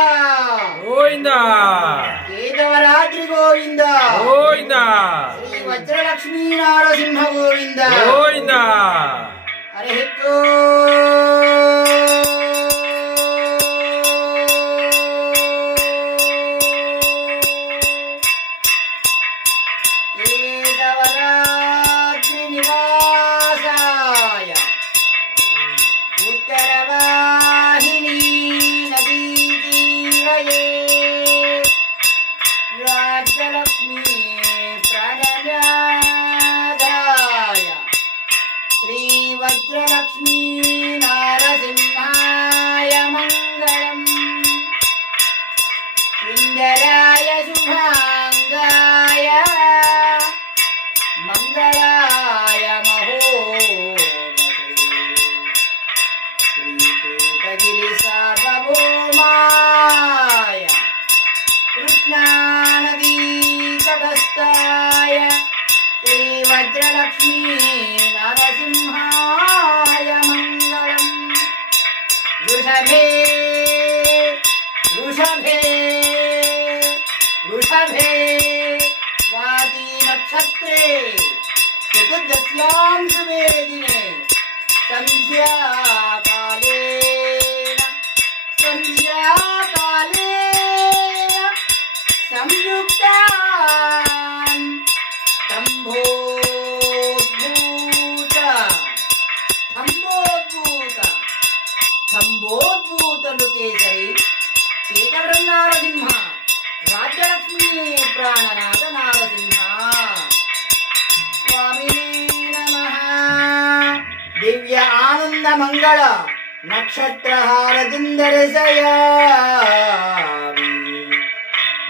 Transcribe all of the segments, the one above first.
గోవిందా కేదవరాత్రి గోవిందా గోవిందా శ్రీ వజ్రలక్ష్మీ నారసింహ గోవిందా గోవిందా హరి కేదవరాత్రి నివాసాయ ఉత్తరవాహిని నదీ తీరయే రాజ్యలక్ష్మీ ప్రణనాదాయ శ్రీ వజ్రలక్ష్మీ నారసింహాయ మంగళం సుందరాయ శుభాంగాయ మంగళాయ శ్రీకేతగిరి సార్వభౌమాయ కృష్ణానదీ తటస్థాయ శ్రీ వజ్రలక్ష్మీ నరసింహాయ మంగళం వృషభే వృషభే వృషభే స్వాతి నక్షత్రే చతుర్దశ్యాం శుభే దినే సంధ్యాకాలేన సంయుక్తాన్ స్తంభోద్భూతలు కేసరి కేతవరం నారసింహ రాజ్యలక్ష్మీ ప్రాణనాథ నారసింహ స్వామినే నమః దివ్య ఆనంద మంగళ నక్షత్రహారతిం దర్శయామి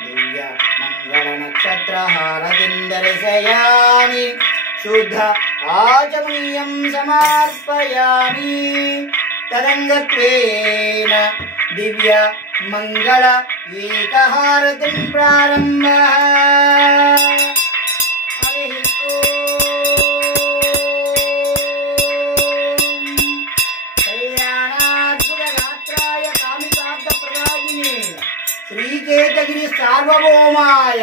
దివ్య మంగళ నక్షత్రహారతిం దర్శయామి శుద్ధ ఆచమనీయం సమర్పయామి తదంగత్వేన దివ్య మంగళ ఏకహారతిం ప్రారంభ హరి కళ్యాణాద్భుతగాత్రాయ కామితార్థప్రదాయినే శ్రీకేతగిరి సార్వభౌమాయ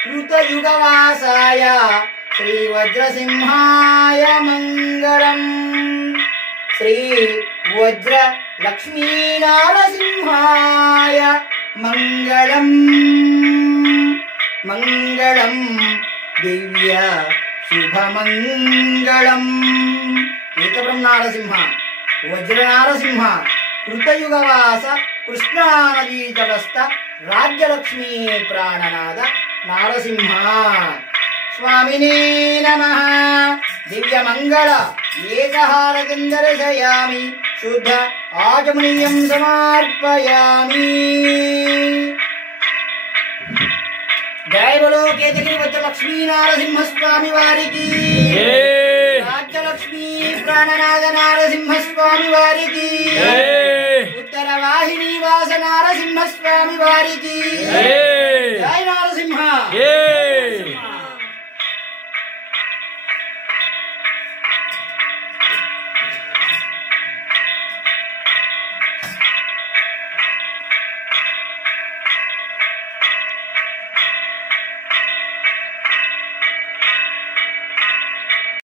కృతయుగవాసాయ శ్రీ వజ్రసింహాయ మంగళం శ్రీ వజ్ర లక్ష్మీ నారసింహాయ మంగళం మంగళం దివ్య శుభమంగళం కేతవరం నారసింహ వజ్ర నారసింహ కృతయుగవాస కృష్ణానదీ తటస్థ రాజ్యలక్ష్మీ ప్రాణనాథ నారసింహ స్వామినే నమః దివ్య మంగళ ఏకహారతిం దర్శయామి శుద్ధ ఆచమనీయం సమర్పయామి జయ బలో కేతగిరి వజ్రలక్ష్మీ నారసింహ స్వామి వారికి రాజ్యలక్ష్మీ ప్రాణనాథ నారసింహ స్వామి వారికి ఉత్తర వాహిని వాస నారసింహ స్వామి వారికి జయ నారసింహ